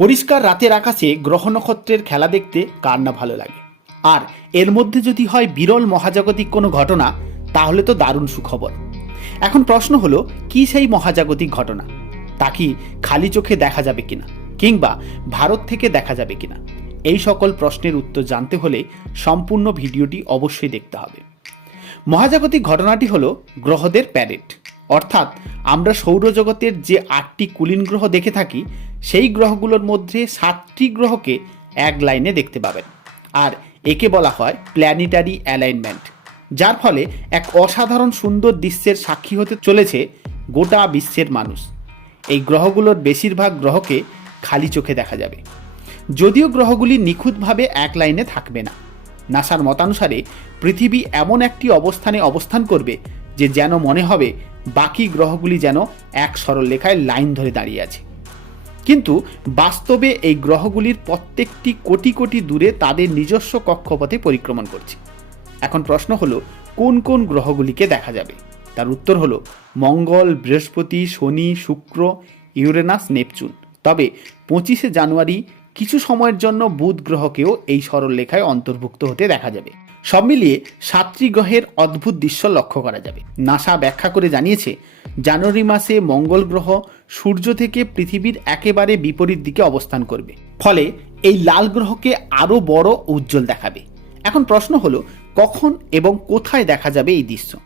পরিষ্কার রাতের আকাশে গ্রহ নক্ষত্রের খেলা দেখতে কার না ভালো লাগে? আর এর মধ্যে যদি হয় বিরল মহাজাগতিক কোনো ঘটনা, তাহলে তো দারুণ সুখবর। এখন প্রশ্ন হলো, কি সেই মহাজাগতিক ঘটনা? তা কি খালি চোখে দেখা যাবে কিনা? কিংবা ভারত থেকে দেখা যাবে কিনা? এই সকল প্রশ্নের উত্তর জানতে হলে সম্পূর্ণ ভিডিওটি অবশ্যই দেখতে হবে। মহাজাগতিক ঘটনাটি হলো গ্রহদের প্যারেড। অর্থাৎ আমরা সৌরজগতের যে আটটি কুলিন গ্রহ দেখে থাকি সেই গ্রহগুলোর মধ্যে সাতটি গ্রহকে এক লাইনে দেখতে পাবেন। আর একে বলা হয় প্ল্যানেটারি অ্যালাইনমেন্ট যার ফলে এক অসাধারণ সুন্দর দৃশ্যের সাক্ষী হতে চলেছে গোটা বিশ্বের মানুষ। এই গ্রহগুলোর বেশিরভাগ গ্রহকে খালি চোখে দেখা যাবে। যদিও গ্রহগুলি নিখুঁতভাবে এক লাইনে থাকবে না। নাসার মতানুসারে পৃথিবী এমন একটি অবস্থানে অবস্থান করবে যে যেন মনে হবে বাকি গ্রহগুলি যেন এক সরল লেখায় লাইন ধরে দাঁড়িয়ে আছে। কিন্তু বাস্তবে এই গ্রহগুলির প্রত্যেকটি কোটি কোটি দূরে তাদের নিজস্ব কক্ষপথে পরিক্রমণ করছে। এখন প্রশ্ন হলো, কোন কোন গ্রহগুলিকে দেখা যাবে? তার উত্তর হলো, মঙ্গল, বৃহস্পতি, শনি, শুক্র, ইউরেনাস, নেপচুন। তবে পঁচিশে জানুয়ারি কিছু সময়ের জন্য বুধ গ্রহকেও এই সরলরেখায় অন্তর্ভুক্ত হতে দেখা যাবে। সব মিলিয়ে সাতটি গ্রহের অদ্ভুত দৃশ্য লক্ষ্য করা যাবে। নাসা ব্যাখ্যা করে জানিয়েছে, জানুয়ারি মাসে মঙ্গল গ্রহ সূর্য থেকে পৃথিবীর একেবারে বিপরীত দিকে অবস্থান করবে। ফলে এই লাল গ্রহকে আরও বড় উজ্জ্বল দেখাবে। এখন প্রশ্ন হলো, কখন এবং কোথায় দেখা যাবে এই দৃশ্য?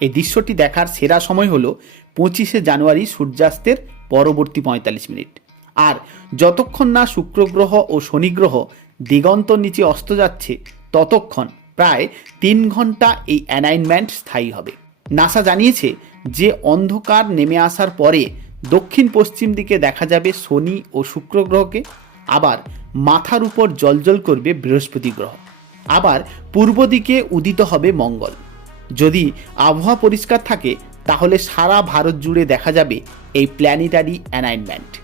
এই দৃশ্যটি দেখার সেরা সময় হলো পঁচিশে জানুয়ারি সূর্যাস্তের পরবর্তী পঁয়তাল্লিশ মিনিট। আর যতক্ষণ না শুক্র গ্রহ ও শনি গ্রহ দিগন্ত নিচে অস্ত যাচ্ছে, ততক্ষণ প্রায় তিন ঘণ্টা এই অ্যানাইনমেন্ট স্থায়ী হবে। নাসা জানিয়েছে যে অন্ধকার নেমে আসার পরে দক্ষিণ পশ্চিম দিকে দেখা যাবে শনি ও শুক্র গ্রহকে, আবার মাথার উপর জলজল করবে বৃহস্পতি গ্রহ। আবার পূর্ব দিকে উদিত হবে মঙ্গল। যদি আবহাওয়া পরিষ্কার থাকে, তাহলে সারা ভারত জুড়ে দেখা যাবে এই প্ল্যানেটারি অ্যানাইনমেন্ট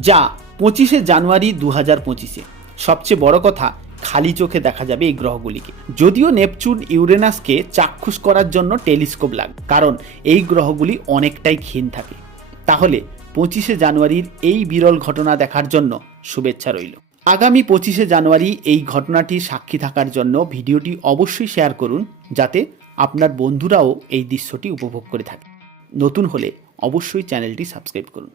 যা পঁচিশে জানুয়ারি দু হাজার পঁচিশে। সবচেয়ে বড় কথা, খালি চোখে দেখা যাবে এই গ্রহগুলিকে। যদিও নেপচুন ইউরেনাসকে চাক্ষুষ করার জন্য টেলিস্কোপ লাগে, কারণ এই গ্রহগুলি অনেকটাই ক্ষীণ থাকে। তাহলে পঁচিশে জানুয়ারির এই বিরল ঘটনা দেখার জন্য শুভেচ্ছা রইল। আগামী পঁচিশে জানুয়ারি এই ঘটনাটির সাক্ষী থাকার জন্য ভিডিওটি অবশ্যই শেয়ার করুন, যাতে আপনার বন্ধুরাও এই দৃশ্যটি উপভোগ করে থাকে। নতুন হলে অবশ্যই চ্যানেলটি সাবস্ক্রাইব করুন।